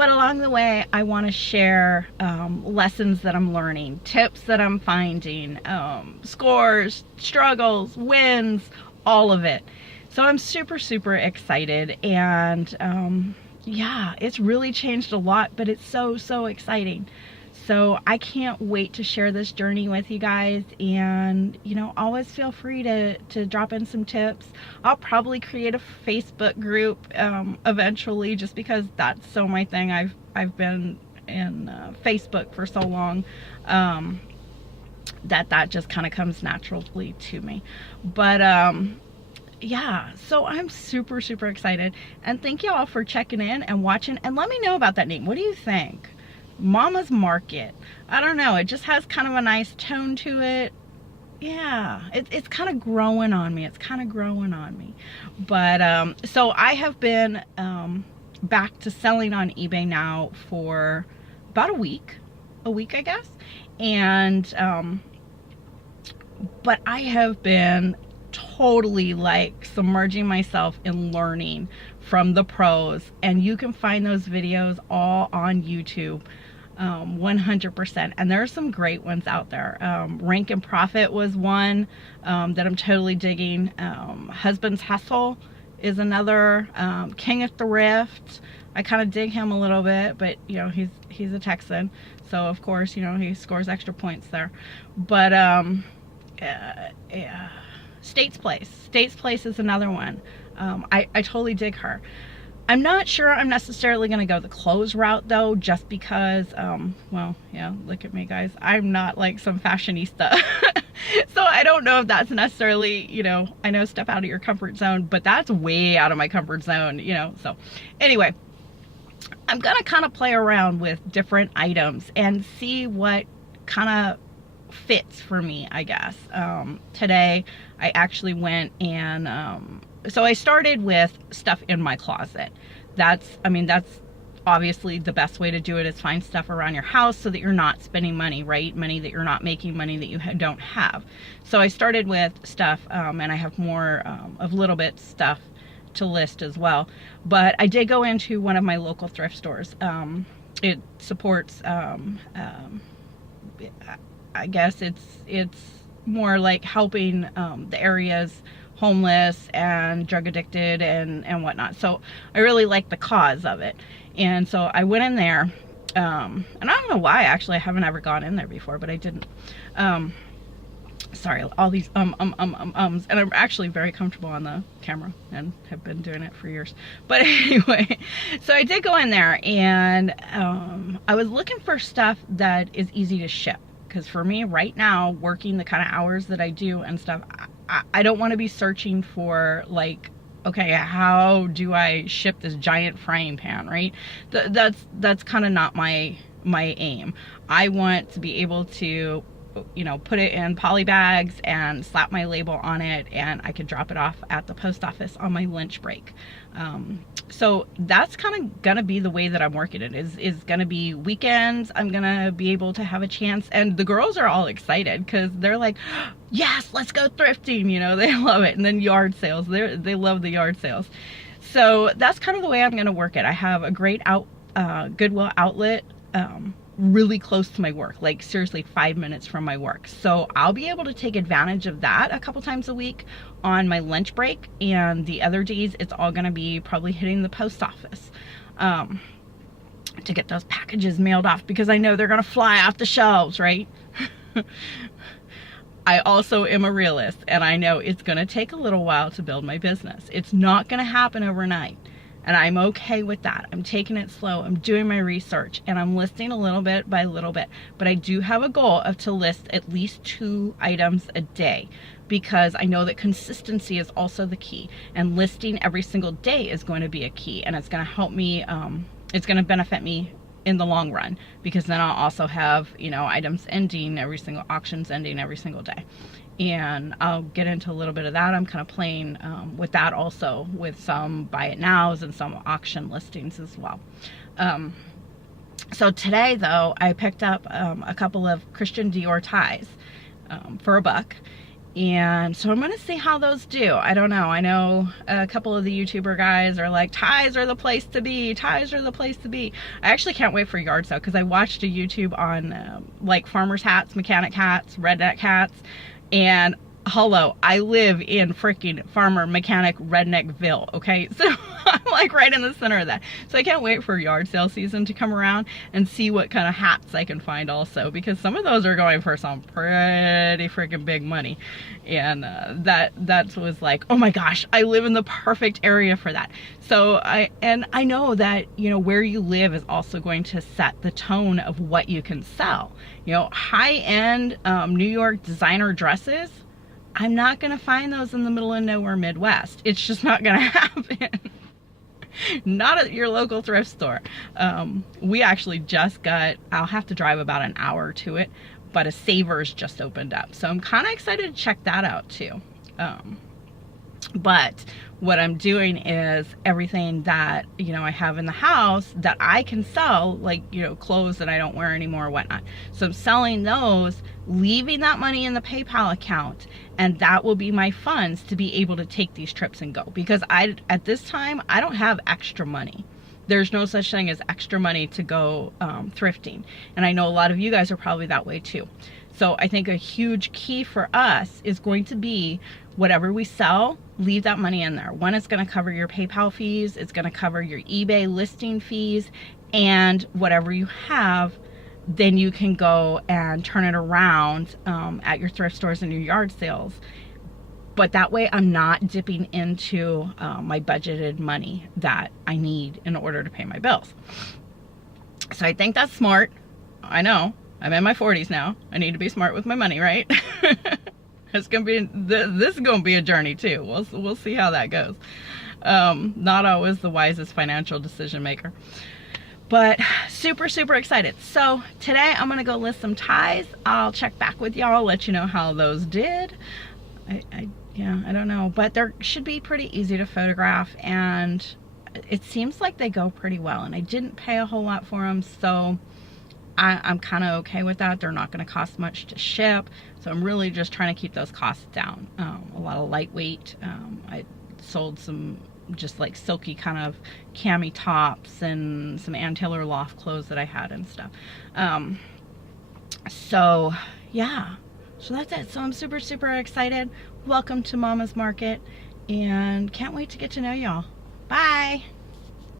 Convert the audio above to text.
But along the way, I want to share lessons that I'm learning, tips that I'm finding, scores, struggles, wins, all of it. So I'm super, super excited. And yeah, it's really changed a lot, but it's so, so exciting. So I can't wait to share this journey with you guys, and always feel free to drop in some tips. I'll probably create a Facebook group eventually, just because that's so my thing. I've been in Facebook for so long that just kind of comes naturally to me. But yeah, so I'm super, super excited, and thank you all for checking in and watching, and let me know about that name. What do you think? Mama's Market. I don't know, it just has kind of a nice tone to it. Yeah, it's kind of growing on me. But so I have been back to selling on eBay now for about a week I guess. And but I have been totally like submerging myself in learning from the pros, and you can find those videos all on YouTube. 100%. And there are some great ones out there. Rank and Profit was one that I'm totally digging. Husband's Hustle is another. King of Thrift, I kind of dig him a little bit, but he's a Texan, so of course he scores extra points there. But States Place is another one. I totally dig her. I'm not sure I'm necessarily going to go the clothes route though, just because, well, yeah, look at me guys. I'm not like some fashionista. So I don't know if that's necessarily, I know step out of your comfort zone, but that's way out of my comfort zone, So anyway, I'm going to kind of play around with different items and see what kind of fits for me, I guess. Today I actually went and, so I started with stuff in my closet. That's obviously the best way to do it, is find stuff around your house so that you're not spending money, right? Money that you're not making, money that you don't have. So I started with stuff, and I have more of little bit stuff to list as well. But I did go into one of my local thrift stores. It supports, I guess it's more like helping the areas homeless and drug addicted and whatnot. So I really like the cause of it. And so I went in there, and I don't know why, actually I haven't ever gone in there before, but I didn't. Sorry, all these and I'm actually very comfortable on the camera and have been doing it for years. But anyway, so I did go in there, and I was looking for stuff that is easy to ship, because for me right now, working the kind of hours that I do and stuff, I don't want to be searching for like, okay, how do I ship this giant frying pan, right? That's kind of not my aim. I want to be able to put it in poly bags and slap my label on it, and I could drop it off at the post office on my lunch break. So that's kind of gonna be the way that I'm working it, is gonna be weekends. I'm gonna be able to have a chance, and the girls are all excited because they're like, yes, let's go thrifting, they love it. And then yard sales, they love the yard sales. So that's kind of the way I'm gonna work it. I have a great Goodwill outlet really close to my work, like seriously 5 minutes from my work. So I'll be able to take advantage of that a couple times a week on my lunch break, and the other days it's all gonna be probably hitting the post office to get those packages mailed off, because I know they're gonna fly off the shelves, right? I also am a realist, and I know it's gonna take a little while to build my business. It's not gonna happen overnight. And I'm okay with that. I'm taking it slow. I'm doing my research, and I'm listing a little bit by little bit. But I do have a goal to list at least 2 items a day, because I know that consistency is also the key. And listing every single day is going to be a key, and it's going to help me, it's going to benefit me in the long run, because then I'll also have, items ending every single, auctions ending every single day. And I'll get into a little bit of that. I'm kind of playing with that also, with some buy it nows and some auction listings as well. So today though, I picked up a couple of Christian Dior ties for $1, And so I'm going to see how those do. I don't know. I know a couple of the YouTuber guys are like, ties are the place to be. Ties are the place to be. I actually can't wait for yard sale because I watched a YouTube on like farmers hats, mechanic hats, redneck hats. And hello, I live in freaking farmer mechanic redneckville, okay? So I'm like right in the center of that. So I can't wait for yard sale season to come around and see what kind of hats I can find also, because some of those are going for some pretty freaking big money. And that was like, oh my gosh, I live in the perfect area for that. So I know that, you know, where you live is also going to set the tone of what you can sell. You know, high-end New York designer dresses, I'm not going to find those in the middle of nowhere Midwest. It's just not going to happen. Not at your local thrift store. We actually just got, I'll have to drive about an hour to it, but a Savers just opened up. So I'm kind of excited to check that out too. But what I'm doing is everything that, you know, I have in the house that I can sell, like, you know, clothes that I don't wear anymore or whatnot. So I'm selling those, leaving that money in the PayPal account, and that will be my funds to be able to take these trips and go. Because at this time, I don't have extra money. There's no such thing as extra money to go thrifting. And I know a lot of you guys are probably that way too. So I think a huge key for us is going to be whatever we sell, leave that money in there. One, it's going to cover your PayPal fees, it's going to cover your eBay listing fees, and whatever you have, then you can go and turn it around at your thrift stores and your yard sales. But that way I'm not dipping into my budgeted money that I need in order to pay my bills. So I think that's smart. I know, I'm in my 40s now. I need to be smart with my money, right? It's gonna be, this is gonna be a journey too. We'll see how that goes. Not always the wisest financial decision maker, but super excited. So today I'm gonna go list some ties. I'll check back with y'all, let you know how those did. Yeah, I don't know, but they should be pretty easy to photograph, and it seems like they go pretty well. And I didn't pay a whole lot for them, so I'm kind of okay with that. They're not going to cost much to ship, so I'm really just trying to keep those costs down. A lot of lightweight. I sold some just like silky kind of cami tops and some Ann Taylor loft clothes that I had and stuff. So yeah, so that's it. So I'm super excited. Welcome to Mama's Market, and can't wait to get to know y'all. Bye.